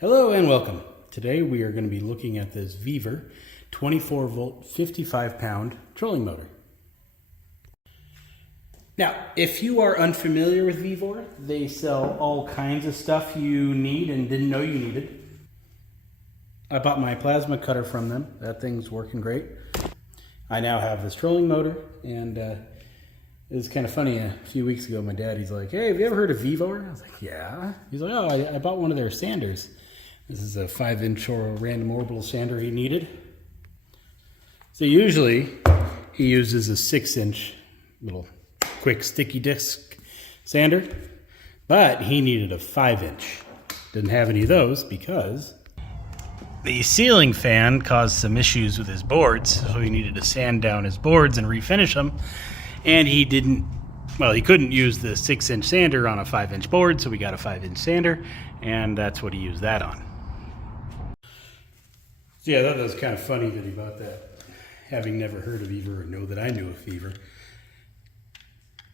Hello and welcome. Today we are going to be looking at this Vivor 24 volt 55 pound trolling motor. Now, if you are unfamiliar with Vivor, they sell all kinds of stuff you need and didn't know you needed. I bought my plasma cutter from them. That thing's working great. I now have this trolling motor, and it was kind of funny. A few weeks ago, my dad, he's like, "Hey, have you ever heard of Vivor?" I was like, "Yeah." He's like, "Oh, I bought one of their sanders." This is a 5-inch or random orbital sander he needed. So usually he uses a 6-inch little quick sticky disc sander, but he needed a 5-inch. Didn't have any of those because the ceiling fan caused some issues with his boards, so he needed to sand down his boards and refinish them. And he couldn't use the 6-inch sander on a 5-inch board, so we got a 5-inch sander, and that's what he used that on. So yeah, that was kind of funny that he bought that, having never heard of Vivor or know that I knew of Vivor.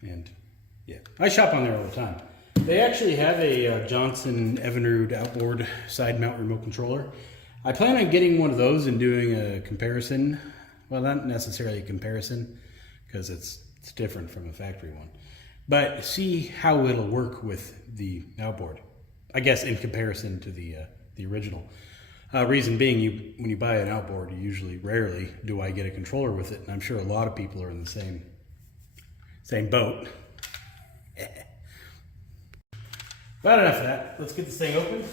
And yeah, I shop on there all the time. They actually have a Johnson Evinrude outboard side mount remote controller. I plan on getting one of those and doing a comparison. Well, not necessarily a comparison, because it's different from a factory one. But see how it'll work with the outboard. I guess in comparison to the original. Reason being, when you buy an outboard, rarely do I get a controller with it, and I'm sure a lot of people are in the same boat. But enough of that. Let's get this thing open.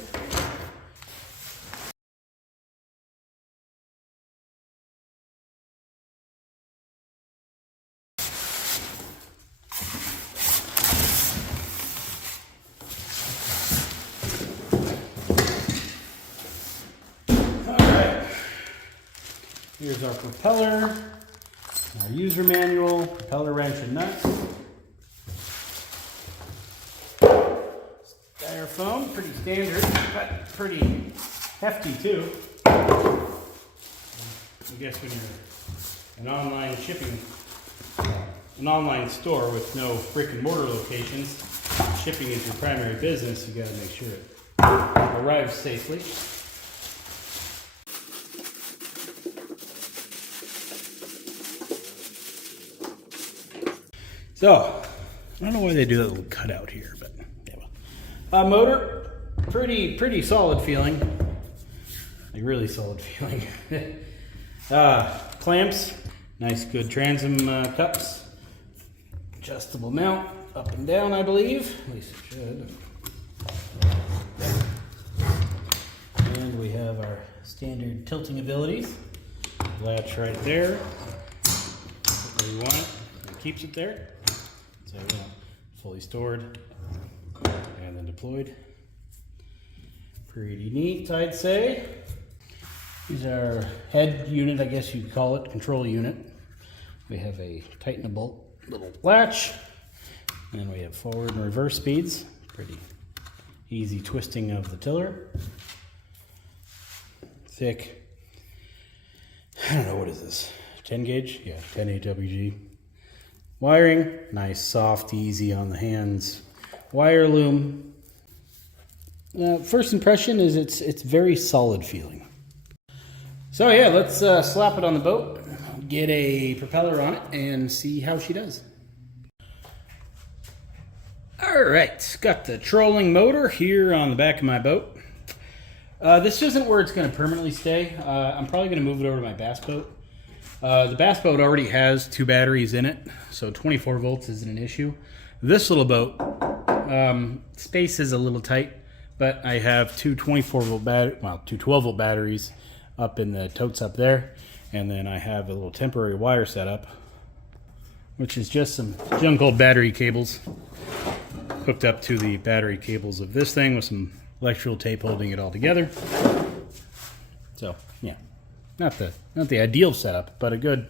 Here's our propeller, our user manual, propeller wrench and nuts. Styrofoam, pretty standard, but pretty hefty too. I guess when you're an online store with no brick and mortar locations, shipping is your primary business, you gotta make sure it arrives safely. So, I don't know why they do that little cutout here, but yeah. Motor, pretty solid feeling. Like really solid feeling. Clamps, nice good transom cups. Adjustable mount, up and down, I believe. At least it should. And we have our standard tilting abilities. Latch right there. Put where you want it. It keeps it there. So yeah, fully stored and then deployed. Pretty neat, I'd say. These are head unit, I guess you'd call it, control unit. We have a tightenable little latch, and then we have forward and reverse speeds. Pretty easy twisting of the tiller. Thick, I don't know, what is this? 10 gauge? Yeah, 10 AWG. Wiring, nice, soft, easy on the hands. Wire loom. First impression is it's very solid feeling. So yeah, let's slap it on the boat, get a propeller on it, and see how she does. All right, got the trolling motor here on the back of my boat. This isn't where it's going to permanently stay. I'm probably going to move it over to my bass boat. The bass boat already has 2 batteries in it, so 24 volts isn't an issue. This little boat, space is a little tight, but I have two 12 volt batteries up in the totes up there, and then I have a little temporary wire setup, which is just some junk old battery cables hooked up to the battery cables of this thing with some electrical tape holding it all together. So, yeah. Not the ideal setup, but a good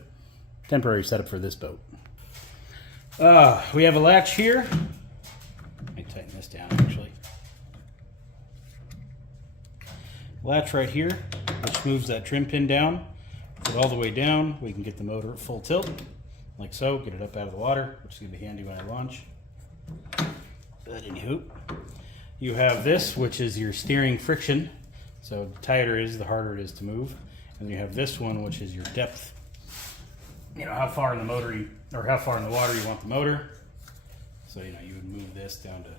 temporary setup for this boat. We have a latch here. Let me tighten this down, actually. Latch right here, which moves that trim pin down. Put it all the way down. We can get the motor at full tilt, like so. Get it up out of the water, which is going to be handy when I launch. But anywho, you have this, which is your steering friction So the tighter it is, the harder it is to move. And you have this one, which is your depth. You know, how far in the motor you, or how far in the water you want the motor. So, you know, you would move this down to,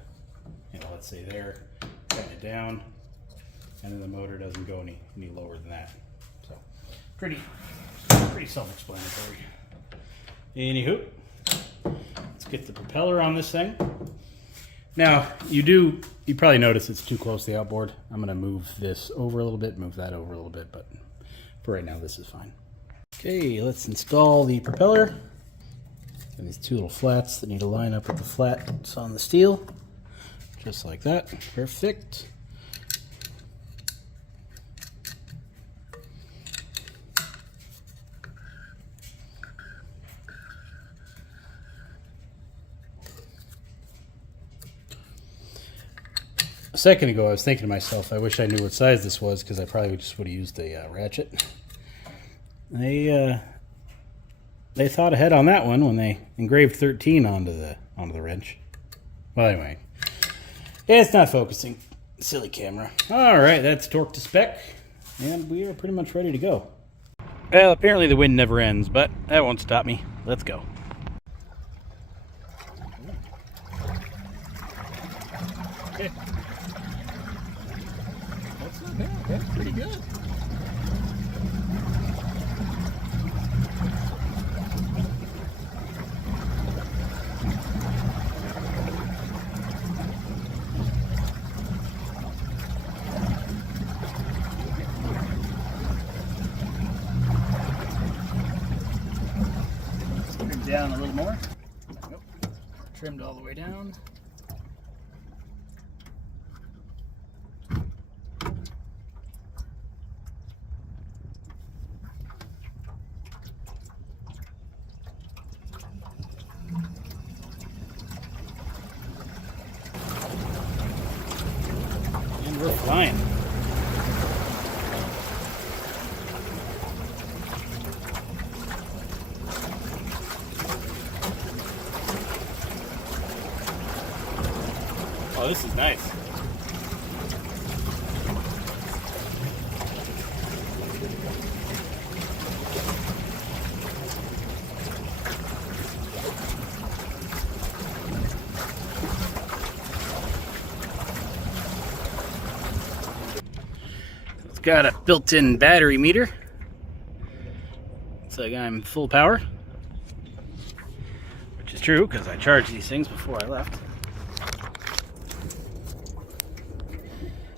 you know, let's say there, kind of down, and then the motor doesn't go any lower than that. So, pretty self-explanatory. Anywho, let's get the propeller on this thing. Now, you probably notice it's too close to the outboard. I'm going to move this over a little bit, move that over a little bit, but for right now, this is fine. Okay, let's install the propeller. And these two little flats that need to line up with the flats on the steel. Just like that. Perfect. A second ago, I was thinking to myself, I wish I knew what size this was, because I probably just would have used a ratchet. They thought ahead on that one when they engraved 13 onto the wrench. Well, anyway, it's not focusing. Silly camera. All right, that's torque to spec, and we are pretty much ready to go. Well, apparently the wind never ends, but that won't stop me. Let's go. Okay. That's not bad. That's pretty good. Down a little more. Nope. Trimmed all the way down. And we're flying. Oh, this is nice. It's got a built-in battery meter. It's like I'm full power, which is true because I charged these things before I left.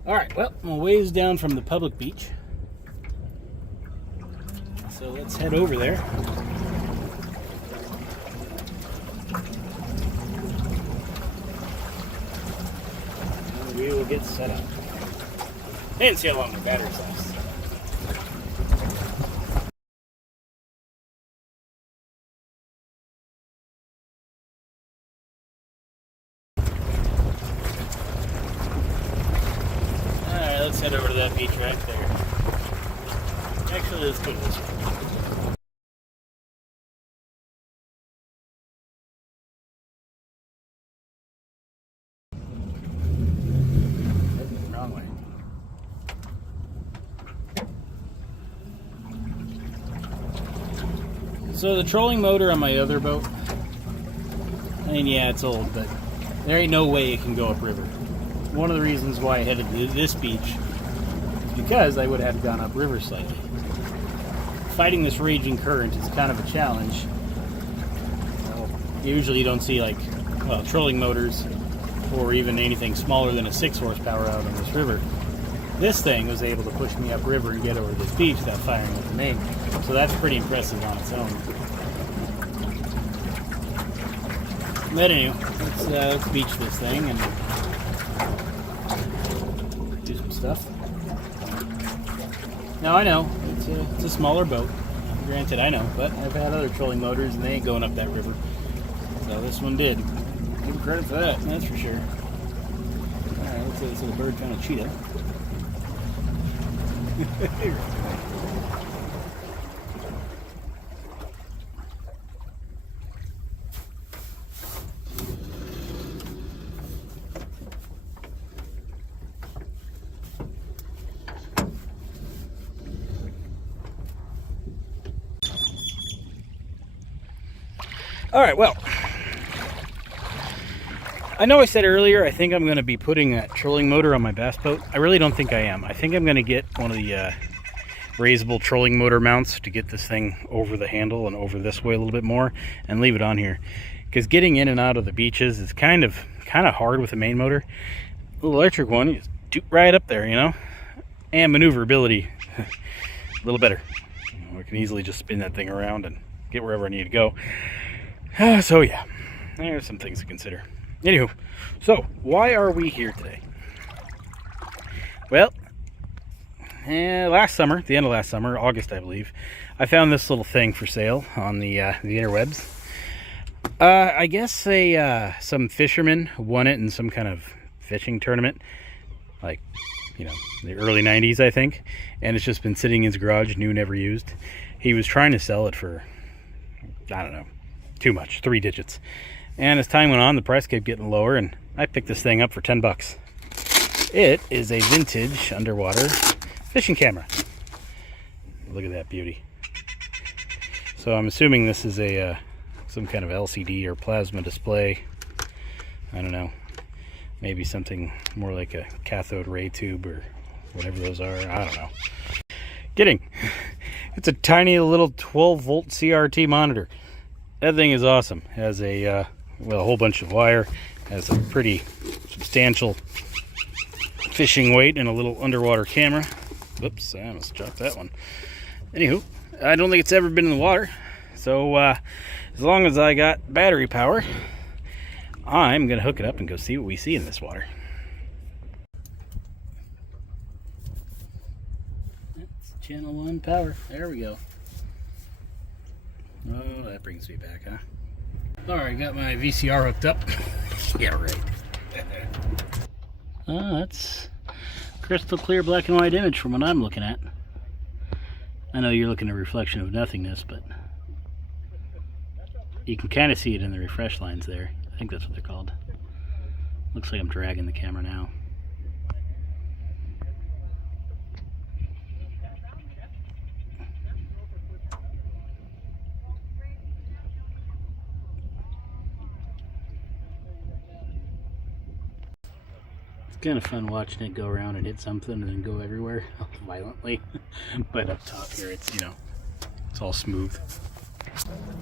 Alright, well, I'm a ways down from the public beach. So let's head over there. And we will get set up. And see how long the batteries last. Let's head over to that beach right there. Actually, let's go to this one. Wrong way. So the trolling motor on my other boat, and yeah, it's old, but there ain't no way it can go upriver. One of the reasons why I headed to this beach is because I would have gone upriver slightly. Fighting this raging current is kind of a challenge. Usually you don't see like trolling motors or even anything smaller than a 6 horsepower out on this river. This thing was able to push me upriver and get over to this beach without firing with the main. So that's pretty impressive on its own. But anyway, let's beach this thing and do some stuff. Now I know it's a smaller boat. Granted, I know, but I've had other trolling motors and they ain't going up that river. So this one did. Give credit for that, that's for sure. Alright, let's say this little bird found a cheetah. All right, well, I know I said earlier I think I'm going to be putting that trolling motor on my bass boat. I really don't think I am. I think I'm going to get one of the raisable trolling motor mounts to get this thing over the handle and over this way a little bit more and leave it on here. Because getting in and out of the beaches is kind of hard with the main motor. The electric one, you just doot right up there, you know? And maneuverability, a little better. I can easily just spin that thing around and get wherever I need to go. So yeah, there's some things to consider. Anywho, so why are we here today? Well, last summer, at the end of last summer, August I believe, I found this little thing for sale on the interwebs. I guess some fisherman won it in some kind of fishing tournament, like, you know, the early 90s, I think, and it's just been sitting in his garage, new, never used. He was trying to sell it for, I don't know, too much, 3 digits. And as time went on, the price kept getting lower, and I picked this thing up for 10 bucks. It is a vintage underwater fishing camera. Look at that beauty. So I'm assuming this is a some kind of LCD or plasma display. I don't know. Maybe something more like a cathode ray tube or whatever those are. I don't know. Kidding. It's a tiny little 12-volt CRT monitor. That thing is awesome. Has a well, a whole bunch of wire. Has a pretty substantial fishing weight and a little underwater camera. Oops, I almost dropped that one. Anywho, I don't think it's ever been in the water. So as long as I got battery power, I'm going to hook it up and go see what we see in this water. That's channel 1 power. There we go. Oh, that brings me back, huh? Alright, got my VCR hooked up. Yeah, right. Oh, that's crystal clear black and white image from what I'm looking at. I know you're looking at a reflection of nothingness, but you can kind of see it in the refresh lines there. I think that's what they're called. Looks like I'm dragging the camera now. It's kind of fun watching it go around and hit something and then go everywhere violently. But up top here, it's, you know, it's all smooth.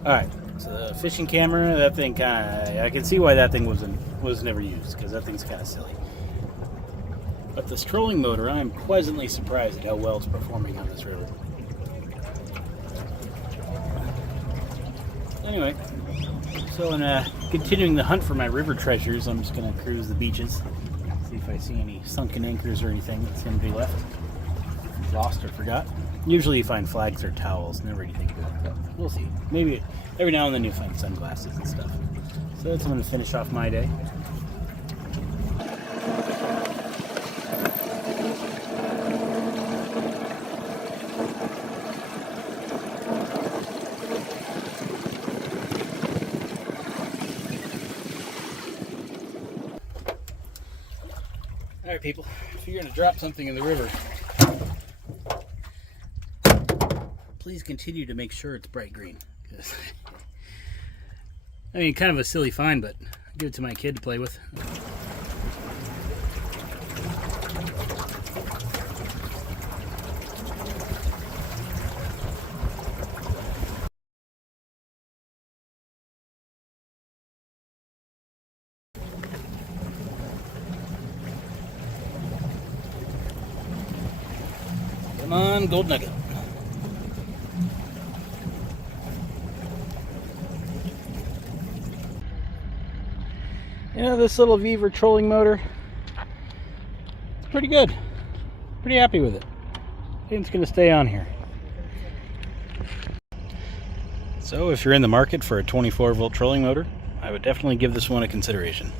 Alright, so the fishing camera, that thing I can see why that thing was never used, because that thing's kind of silly. But this trolling motor, I'm pleasantly surprised at how well it's performing on this river. Anyway, so in continuing the hunt for my river treasures, I'm just going to cruise the beaches, see if I see any sunken anchors or anything that's going to be left. Lost or forgot. Usually you find flags or towels, never anything good, but we'll see. Maybe every now and then you'll find sunglasses and stuff. So that's going to finish off my day. Alright people, if you're going to drop something in the river, please continue to make sure it's bright green. I mean, kind of a silly find, but I'll give it to my kid to play with. Come on, gold nugget. You know, this little Vivor trolling motor, it's pretty good. Pretty happy with it. I think it's going to stay on here. So if you're in the market for a 24-volt trolling motor, I would definitely give this one a consideration.